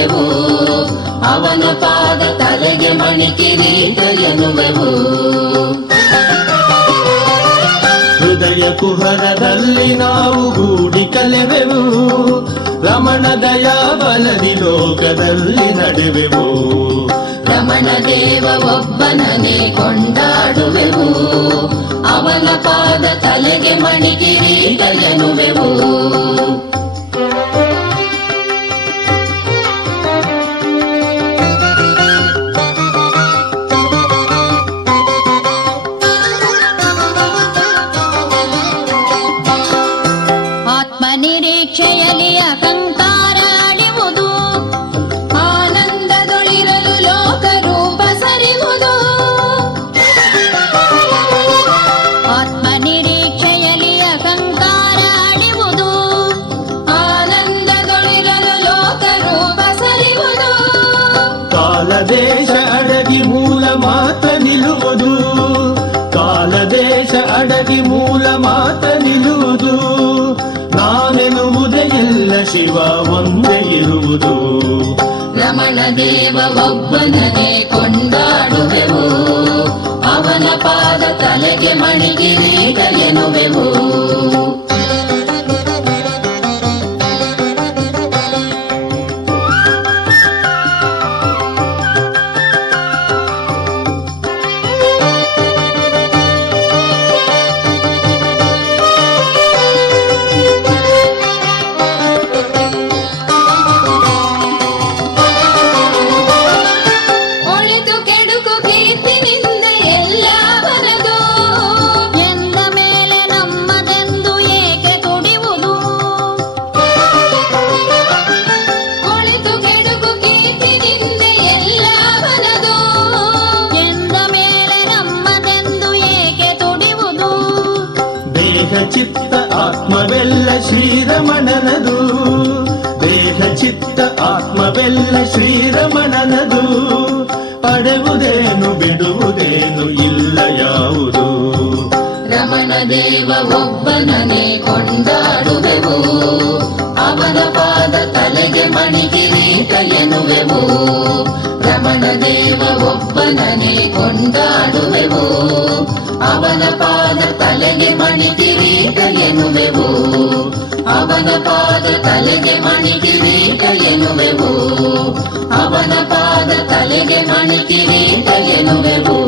ಎನ್ನುವೆವು, ಅವನ ಪಾದ ತಲೆಗೆ ಮಣಿ ಕಿರೀಟ ಎನ್ನುವೆವು. ಹೃದಯ ಕುಹರದಲ್ಲಿ ನಾವು ಗೂಡಿ ಕಲೆವೆವು, ರಮಣ ದಯಾ ಬಲದಿ ಲೋಕದಲ್ಲಿ ನಡೆವೆವು. ರಮಣ ದೇವ ಒಬ್ಬನನೇ ಕೊಂಡಾಡುವೆವು, ಅವನ ಪಾದ ತಲೆಗೆ ಮಣಿ ಕಿರೀಟ ಎನ್ನುವೆವು. ಆತ್ಮನಿರೀಕ್ಷೆಯಲ್ಲಿ ಅಹಂಕಾರ ಅಳಿವುದು, ಆನಂದದೊಳಿರಲು ಲೋಕರೂಪ ಸರಿವುದು. ಆತ್ಮನಿರೀಕ್ಷೆಯಲ್ಲಿ ಅಹಂಕಾರ ಅಳಿವುದು, ಆನಂದದೊಳಿರಲು ಲೋಕರೂಪ ಸರಿವುದು. ಕಾಲದೇಶ ಅಡಗಿ ಮೂಲ ಮಾತ್ರ ನಿಲ್ಲುವುದು, ಕಾಲದೇಶ ಅಡಗಿ ಮೂಲ ಮಾತ್ರ ನಿಲ್ಲುವುದು. ನಾನೆನ್ನುವುದೇ ಇಲ್ಲ ಶಿವ ಒಂದೇ ಇರುವುದು. ರಮಣ ದೇವ ಒಬ್ಬನನೇ ಕೊಂಡಾಡುವೆವು, ಅವನ ಪಾದ ತಲೆಗೆ ಮಣಿ ಕಿರೀಟ ಎನ್ನುವೆವು. ದೇಹ ಚಿತ್ತ ಆತ್ಮವೆಲ್ಲ ಶ್ರೀರಮಣನದು, ದೇಹ ಚಿತ್ತ ಆತ್ಮವೆಲ್ಲ ಶ್ರೀರಮಣನದು. ಪಡೆಯುವುದೇನು ಬಿಡುವುದೇನು ಇಲ್ಲ ಯಾವುದು. ರಮಣ ದೇವ ಒಬ್ಬನನೇ ಕೊಂಡಾಡುವೆವು, ಅವನ ಪಾದ ತಲೆಗೆ ಮಣಿ ಕಿರೀಟ ಎನ್ನುವೆವು. ರಮಣ ದೇವ ಒಬ್ಬನನೇ ಕೊಂಡಾಡುವೆವು, ಅವನ ಪಾದ ತಲೆಗೆ ಮಣಿ ಕಿರೀಟ ಎನ್ನುವೆವು. ಅವನ ಪಾದ ತಲೆಗೆ ಮಣಿ ಕಿರೀಟ ಎನ್ನುವೆವು, ಅವನ ಪಾದ ತಲೆಗೆ ಮಣಿ ಕಿರೀಟ ಎನ್ನುವೆವು.